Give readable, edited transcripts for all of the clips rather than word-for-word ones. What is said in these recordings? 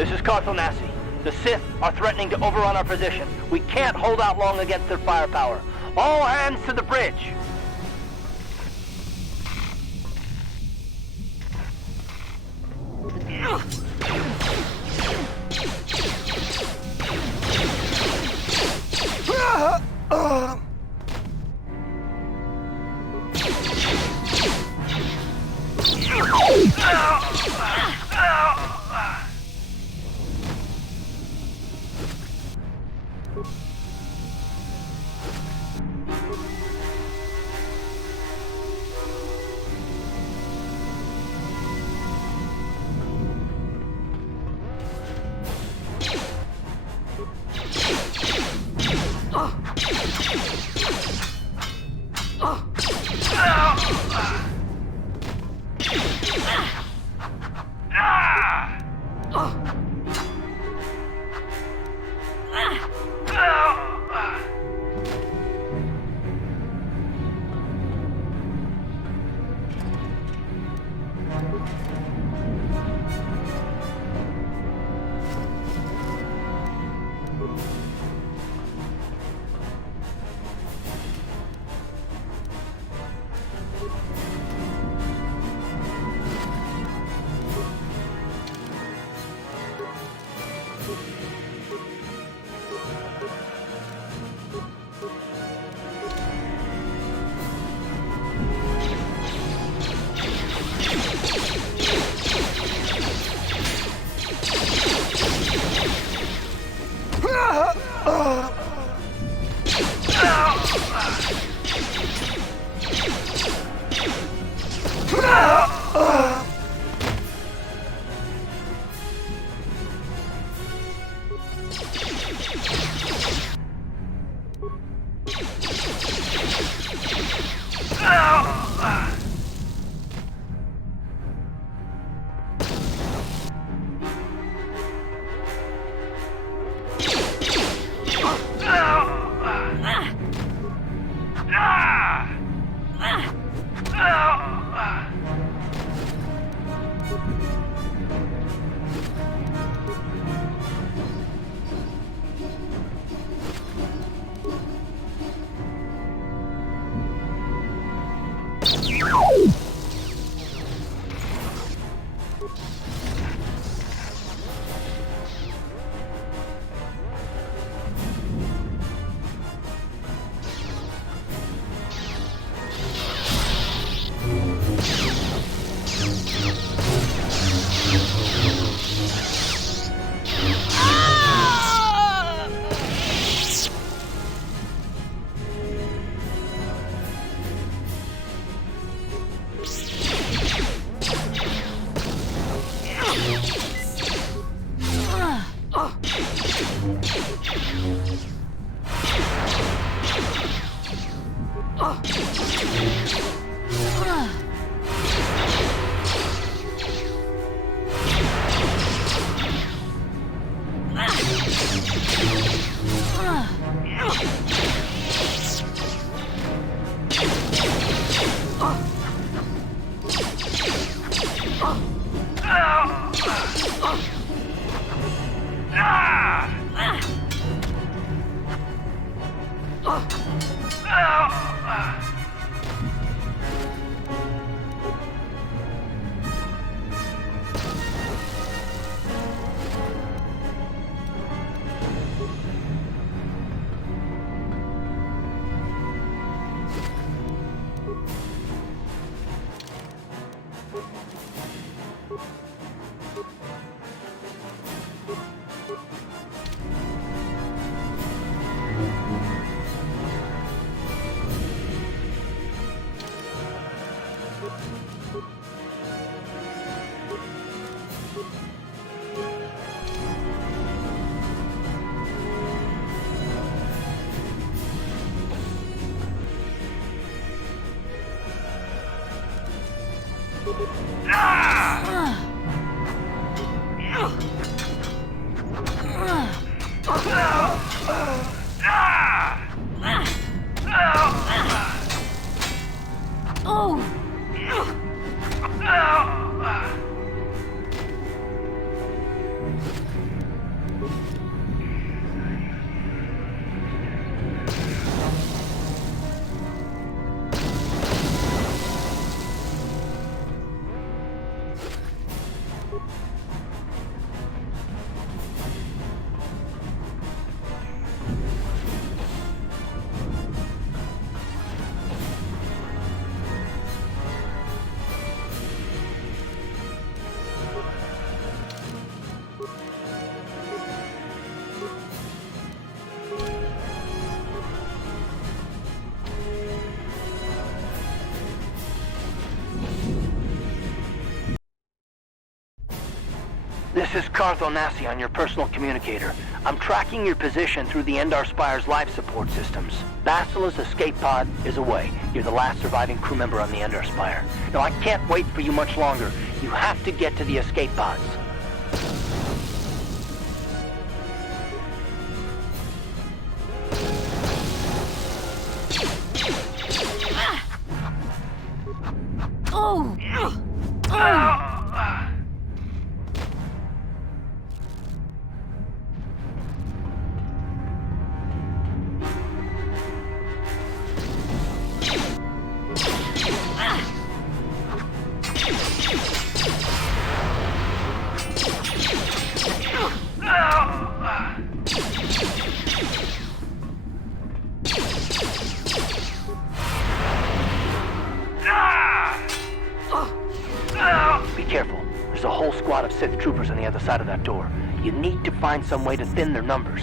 This is Carthonasi. The Sith are threatening to overrun our position. We can't hold out long against their firepower. All hands to the bridge! This is Carth Onasi on your personal communicator. I'm tracking your position through the Endar Spire's life support systems. Bastila's escape pod is away. You're the last surviving crew member on the Endar Spire. Now, I can't wait for you much longer. You have to get to the escape pods. Be careful. There's a whole squad of Sith troopers on the other side of that door. You need to find some way to thin their numbers.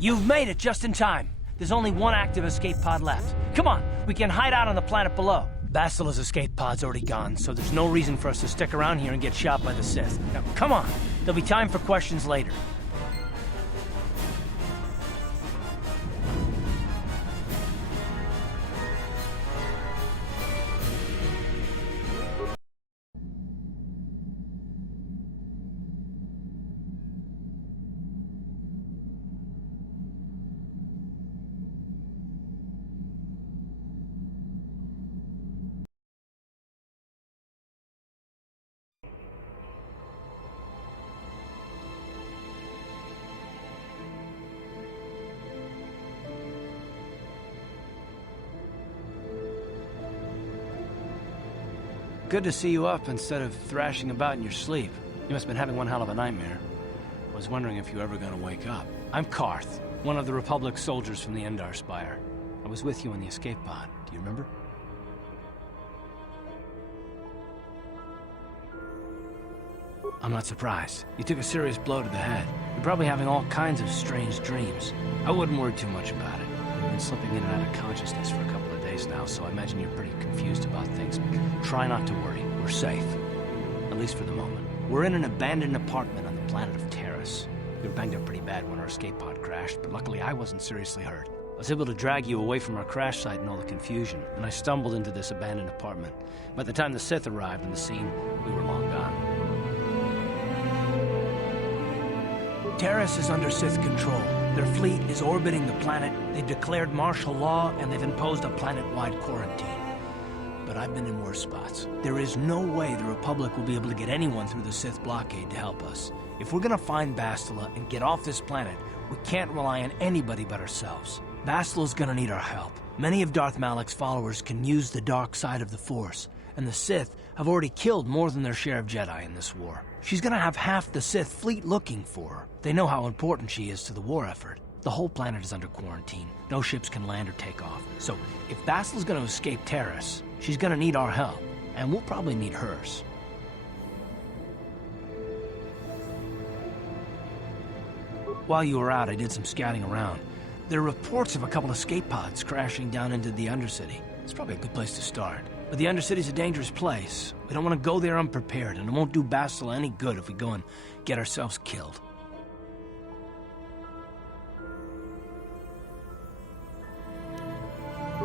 You've made it just in time. There's only one active escape pod left. Come on, we can hide out on the planet below. Bastila's escape pod's already gone, so there's no reason for us to stick around here and get shot by the Sith. Now, come on. There'll be time for questions later. Good to see you up instead of thrashing about in your sleep. You must have been having one hell of a nightmare. I was wondering if you were ever gonna wake up. I'm Carth, one of the Republic soldiers from the Endar Spire. I was with you in the escape pod. Do you remember? I'm not surprised. You took a serious blow to the head. You're probably having all kinds of strange dreams. I wouldn't worry too much about it. You've been slipping in and out of consciousness for a couple of days now, so I imagine you're pretty confused about things. Try not to worry. We're safe. At least for the moment. We're in an abandoned apartment on the planet of Terrace. We were banged up pretty bad when our escape pod crashed, but luckily I wasn't seriously hurt. I was able to drag you away from our crash site and all the confusion, and I stumbled into this abandoned apartment. By the time the Sith arrived on the scene, we were long gone. Terrace is under Sith control. Their fleet is orbiting the planet, they've declared martial law, and they've imposed a planet-wide quarantine. But I've been in worse spots. There is no way the Republic will be able to get anyone through the Sith blockade to help us. If we're gonna find Bastila and get off this planet, we can't rely on anybody but ourselves. Bastila's gonna need our help. Many of Darth Malak's followers can use the dark side of the Force, and the Sith have already killed more than their share of Jedi in this war. She's gonna have half the Sith fleet looking for her. They know how important she is to the war effort. The whole planet is under quarantine. No ships can land or take off. So, if Bastila's gonna escape Terrace, she's gonna need our help, and we'll probably need hers. While you were out, I did some scouting around. There are reports of a couple escape pods crashing down into the Undercity. It's probably a good place to start. But the Undercity's a dangerous place. We don't want to go there unprepared, and it won't do Bastila any good if we go and get ourselves killed.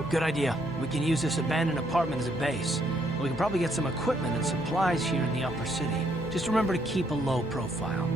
Good idea. We can use this abandoned apartment as a base. We can probably get some equipment and supplies here in the upper city. Just remember to keep a low profile.